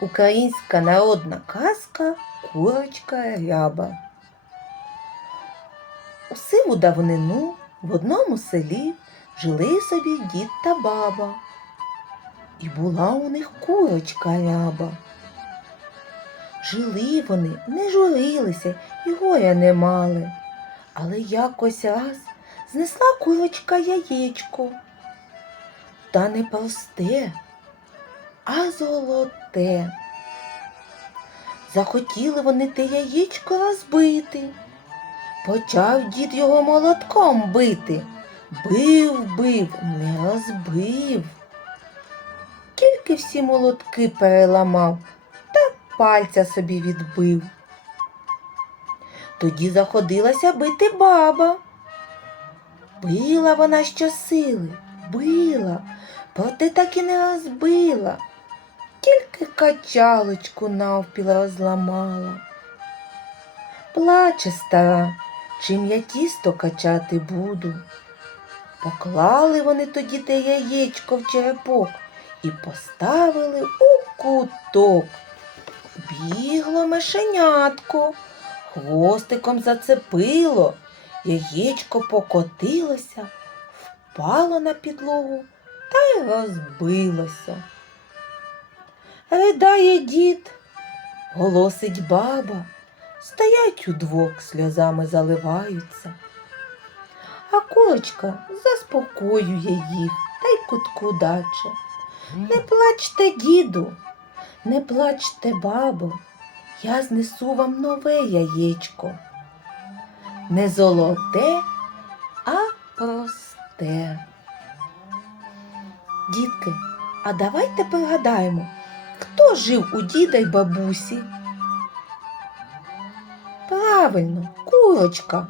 Українська народна казка Курочка ряба. У сиву давнину в одному селі жили собі дід та баба. І була у них курочка ряба. Жили вони, не журилися і горя не мали. Але якось раз знесла курочка яєчко. Та не просте, а золоте. Захотіли вони те яєчко розбити. Почав дід його молотком бити. Бив, бив, не розбив. Тільки всі молотки переламав та пальця собі відбив. Тоді заходилася бити баба. Била вона щосили, била, проте так і не розбила. Тільки качалочку навпіл розламала. Плаче стара, чим я тісто качати буду. Поклали вони тоді те яєчко в черепок і поставили у куток. Бігло мишенятко, хвостиком зацепило, яєчко покотилося, впало на підлогу та й розбилося. Ридає дід, голосить баба, стоять удвох, сльозами заливаються. А курочка заспокоює їх та й кутку даче. Не плачте, діду, не плачте, бабо, я знесу вам нове яєчко. Не золоте, а просте. Дітки, а давайте пригадаємо, хто жив у діда й бабусі? Правильно, курочка.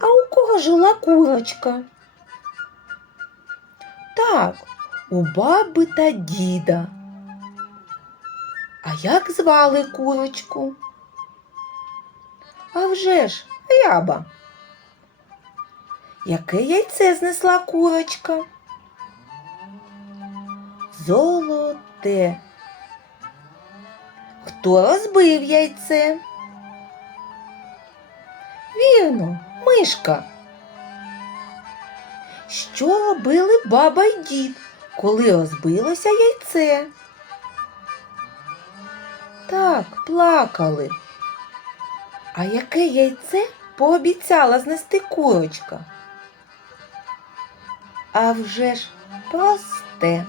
А у кого жила курочка? Так, у баби та діда. А як звали курочку? А вже ж, ряба. Яке яйце знесла курочка? Золоте. Хто розбив яйце? Вірно, мишка. Що робили баба й дід, коли розбилося яйце? Так, плакали. А яке яйце пообіцяла знести курочка? А вже ж просте.